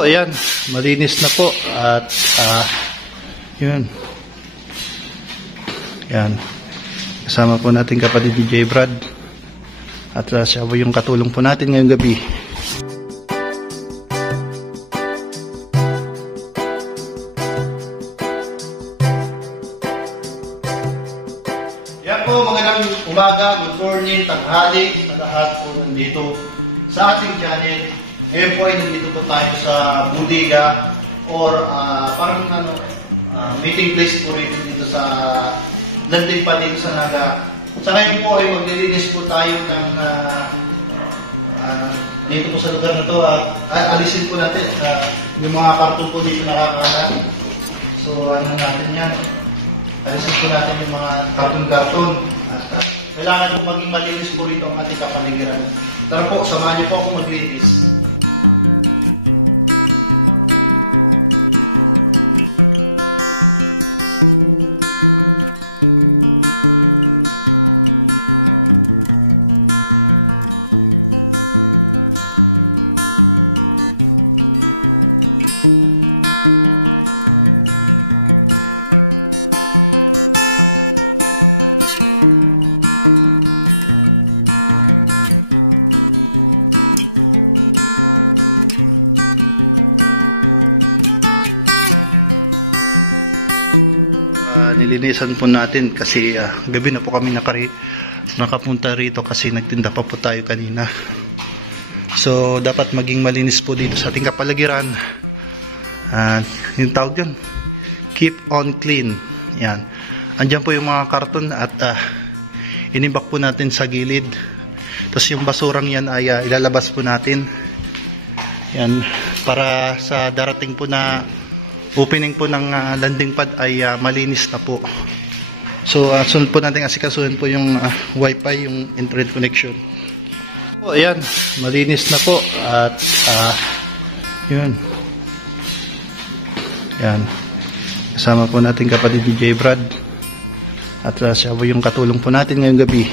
Ayan, malinis na po at yun. Ayan. Kasama po natin kapatid DJ Brad. At siya po yung katulong po natin ngayong gabi. Ayan po, magandang umaga, good morning, tanghali sa lahat po nandito sa ating channel. Ngayon po ay nandito po tayo sa bodega or parang meeting place po rin dito sa landing pa dito sa Naga. Sa ngayon po ay maglilinis po tayo ng dito po sa lugar na to at alisin po natin yung mga karton po dito nakakalat. So ano natin yan, alisin po natin yung mga karton-karton at kailangan po maging malinis po rito ang ating kapaligiran. Tara po, samahan niyo po ako maglinis. Nilinisan po natin kasi gabi na po kami nakapunta rito kasi nagtinda pa po tayo kanina. So dapat maging malinis po dito sa ating kapaligiran. Yung tawag yun, keep on clean. Yan. Andyan po yung mga karton at inibak po natin sa gilid. Tapos yung basurang yan ay ilalabas po natin. Yan. Para sa darating po na opening po ng landing pad ay malinis na po. So sunod po natin asikasuhin po yung wifi, yung internet connection. So ayan, malinis na po at yun. Ayan. Kasama po natin kapatid DJ Brad. At siya po yung katulong po natin ngayong gabi.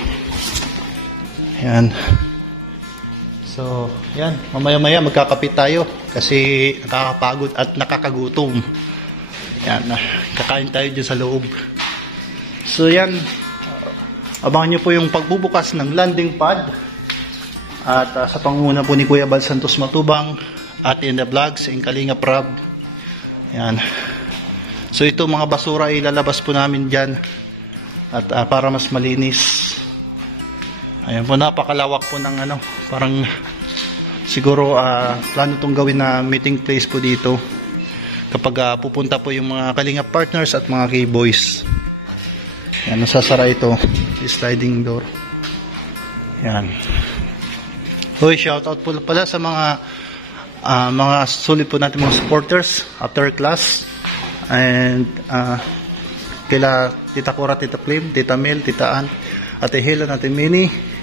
Ayan. So, yan. Mamaya-maya magkakapit tayo kasi nakakapagod at nakakagutom. Yan. Kakain tayo dyan sa loob. So, yan. Abangan nyo po yung pagbubukas ng landing pad. At sa pangunguna po ni Kuya Bal Santos Matubang at in the vlogs, in Kalingap Rab. Yan. So, ito mga basura ilalabas po namin dyan. At para mas malinis. Ayan po, napakalawak po ng parang siguro plano itong gawin na meeting place po dito kapag pupunta po yung mga Kalingap partners at mga K-boys. Ayan, nasasara ito, sliding door. Ayan. Hoy, shoutout po pala sa mga sulit po natin mga supporters after class. And kila Tita Cora, Tita Clim, Tita Mel, Tita Ann, Ate Helen, Ate Minnie.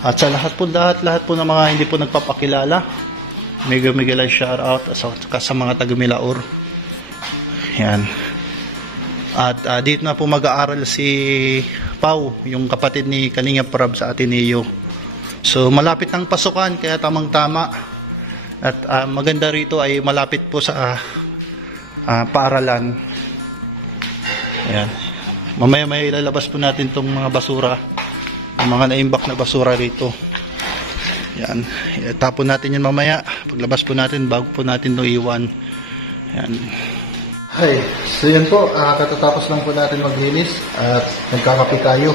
At sa lahat po ng mga hindi po nagpapakilala, mega lang shout out sa mga taga Milaor. Yan. At dito na po mag-aaral si Pau, yung kapatid ni Kalingap Rab sa Ateneo. So malapit ng pasukan kaya tamang-tama. At maganda rito ay malapit po sa paaralan. Ayan. Mamaya ilalabas po natin itong mga basura. Ang mga naimbak na basura rito. Yan. Tapon natin yan mamaya. Paglabas po natin, bago po natin ito iwan. Yan. Hi. So yan po. Katatapos lang po natin maglinis. At nagkakape tayo.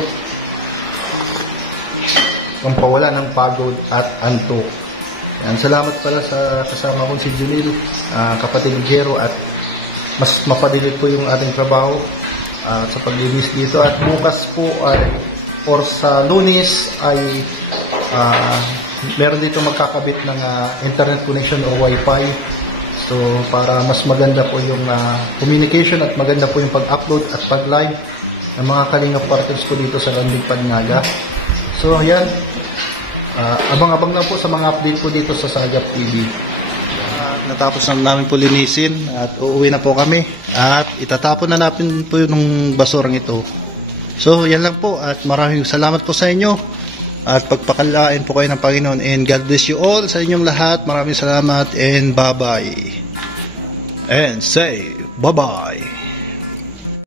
Pampawala ng pagod at antok. Yan. Salamat pala sa kasama kong si Junil. Kapatid ni Jero. At mas mapadilit po yung ating trabaho. Sa paglinis dito. At bukas po ay or sa Lunes ay meron dito magkakabit ng internet connection o wifi. So para mas maganda po yung communication at maganda po yung pag-upload at pag-live ng mga Kalingap partners po dito sa landing pad Naga. So yan, abang-abang na po sa mga update po dito sa Sagap TV. Natapos na namin po linisin at uuwi na po kami at itatapon na natin po yung basurang ito. So yan lang po at maraming salamat po sa inyo at pagpakalain po kayo ng Panginoon, and God bless you all sa inyong lahat. Maraming salamat and bye-bye. And say bye-bye.